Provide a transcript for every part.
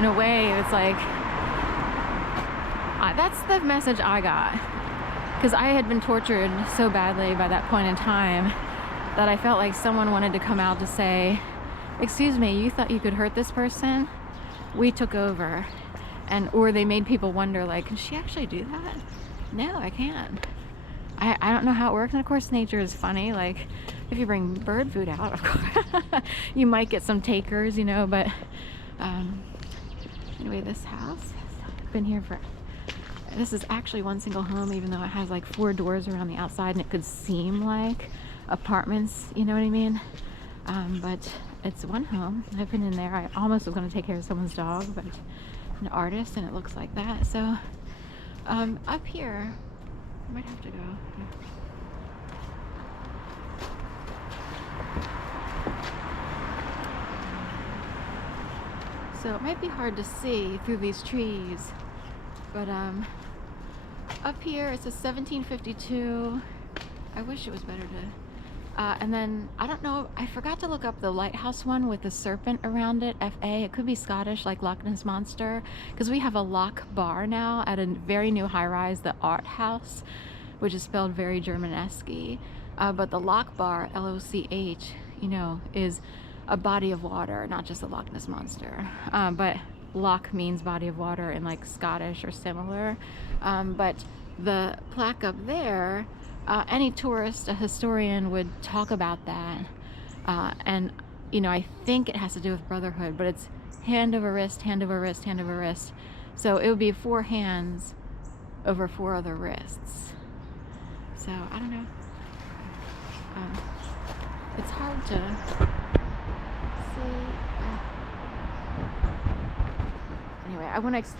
in a way, it's like, that's the message I got. Because I had been tortured so badly by that point in time that I felt like someone wanted to come out to say, excuse me, you thought you could hurt this person? We took over. Or they made people wonder, like, can she actually do that? No, I can't. I don't know how it works. And of course, nature is funny. Like, if you bring bird food out, of course, you might get some takers, you know. But anyway, this house has been here for... This is actually one single home, even though it has like 4 doors around the outside, and it could seem like apartments, you know what I mean? But it's one home. I've been in there. I almost was going to take care of someone's dog, but an artist, and it looks like that. So up here, I might have to go. So it might be hard to see through these trees, but up here it says 1752. I wish it was better to... and then, I don't know, I forgot to look up the lighthouse one with the serpent around it, FA. It could be Scottish, like Loch Ness Monster, because we have a Loch Bar now at a very new high-rise, the Art House, which is spelled very Germanesque. But the Loch Bar, L-O-C-H, you know, is a body of water, not just a Loch Ness Monster. But Loch means body of water in like Scottish or similar. But the plaque up there, any tourist, a historian would talk about that. And, you know, I think it has to do with brotherhood, but it's hand over wrist, hand over wrist, hand over wrist. So it would be 4 hands over 4 other wrists. So, I don't know. It's hard to see. Anyway, I want to...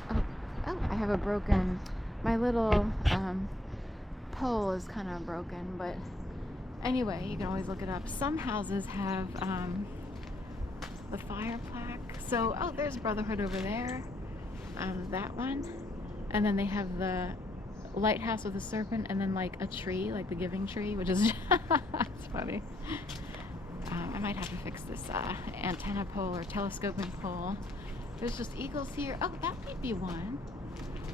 Oh, I have a broken... My little pole is kind of broken, but anyway, you can always look it up. Some houses have the fire plaque. So, oh, there's Brotherhood over there. That one. And then they have the lighthouse with a serpent, and then like a tree, like the giving tree, which is it's funny. I might have to fix this antenna pole or telescoping pole. There's just eagles here. Oh, that might be one.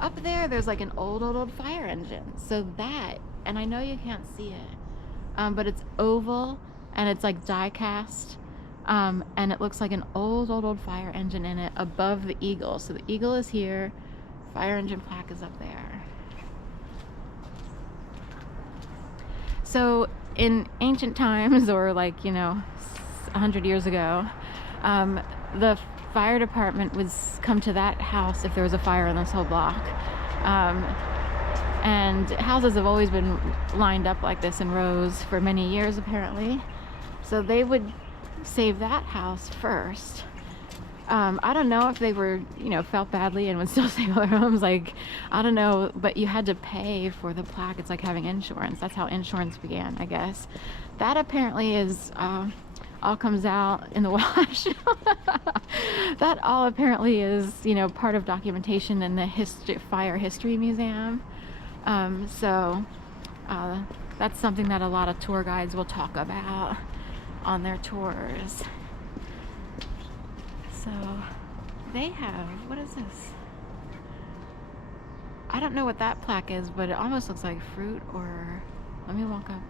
Up there, there's like an old fire engine. So that, and I know you can't see it, but it's oval and it's like die cast, and it looks like an old fire engine in it above the eagle. So the eagle is here, fire engine plaque is up there. So in ancient times, or like, you know, 100 years ago, the fire department would come to that house if there was a fire in this whole block. And houses have always been lined up like this in rows for many years, apparently. So they would save that house first. I don't know if they were, you know, felt badly and would still save other homes. Like, I don't know, but you had to pay for the plaque. It's like having insurance. That's how insurance began, I guess. That apparently is... all comes out in the wash. That all apparently is, you know, part of documentation in the Fire History Museum. So that's something that a lot of tour guides will talk about on their tours. So they have, what is this? I don't know what that plaque is, but it almost looks like fruit, or let me walk up.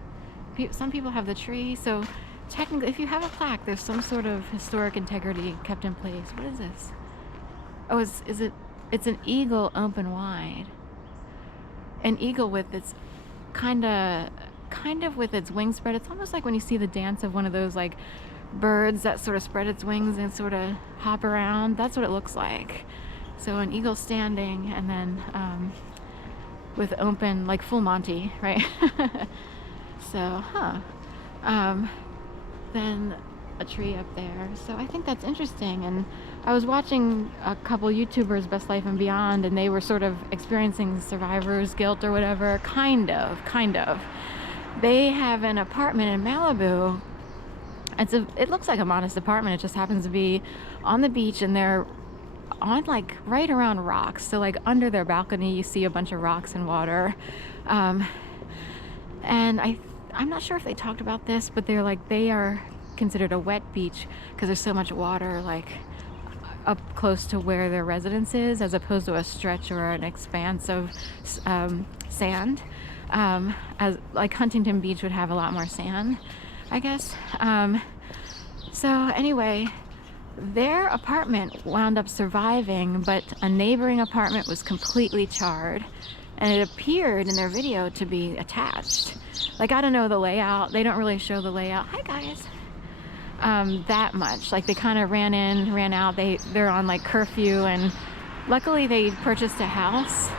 Some people have the tree, so technically, if you have a plaque, there's some sort of historic integrity kept in place. What is this? Oh, is it? It's an eagle open wide. An eagle with its kind of with its wings spread. It's almost like when you see the dance of one of those like birds that sort of spread its wings and sort of hop around. That's what it looks like. So an eagle standing, and then with open, like full Monty, right? So, then a tree up there. So I think that's interesting. And I was watching a couple YouTubers, Best Life and Beyond, and they were sort of experiencing survivor's guilt or whatever. Kind of. They have an apartment in Malibu. It looks like a modest apartment. It just happens to be on the beach, and they're on like right around rocks. So like under their balcony, you see a bunch of rocks and water. And I'm not sure if they talked about this, but they are considered a wet beach because there's so much water like up close to where their residence is, as opposed to a stretch or an expanse of sand. As like Huntington Beach would have a lot more sand, I guess. So anyway, their apartment wound up surviving, but a neighboring apartment was completely charred, and it appeared in their video to be attached. Like, I don't know the layout. They don't really show the layout. Hi guys. That much. Like, they kind of ran in, ran out. They're on like curfew, and luckily they purchased a house.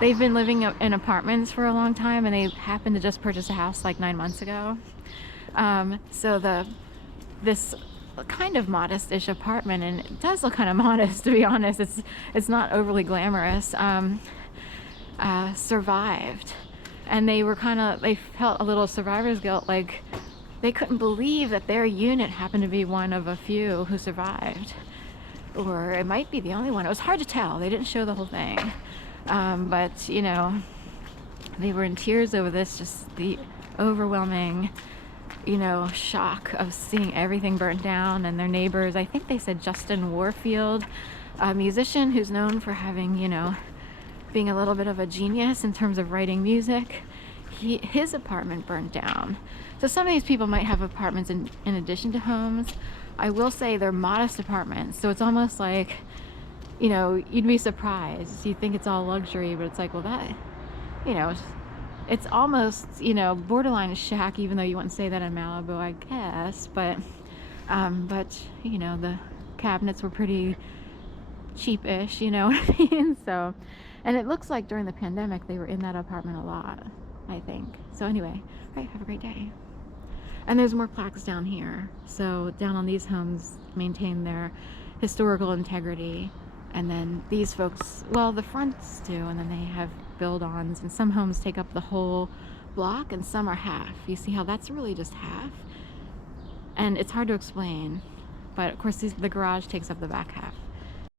They've been living in apartments for a long time, and they happened to just purchase a house like 9 months ago. So this kind of modest-ish apartment, and it does look kind of modest, to be honest. It's not overly glamorous. Survived, and they felt a little survivor's guilt, like they couldn't believe that their unit happened to be one of a few who survived, or it might be the only one. It was hard to tell. They didn't show the whole thing, but you know, they were in tears over this, just the overwhelming, you know, shock of seeing everything burnt down. And their neighbors, I think they said Justin Warfield, a musician who's known for having, you know, being a little bit of a genius in terms of writing music, his apartment burned down. So some of these people might have apartments in addition to homes. I will say they're modest apartments, so it's almost like, you know, you'd be surprised. You think it's all luxury, but it's like, well, that, you know, it's almost, you know, borderline a shack, even though you wouldn't say that in Malibu, I guess. But you know, the cabinets were pretty cheapish, you know what I mean? So, and it looks like during the pandemic they were in that apartment a lot, I think. So anyway, right, have a great day. And there's more plaques down here. So down on these homes maintain their historical integrity, and then these folks, well, the fronts do, and then they have build-ons, and some homes take up the whole block and some are half. You see how that's really just half? And it's hard to explain, but of course the garage takes up the back half.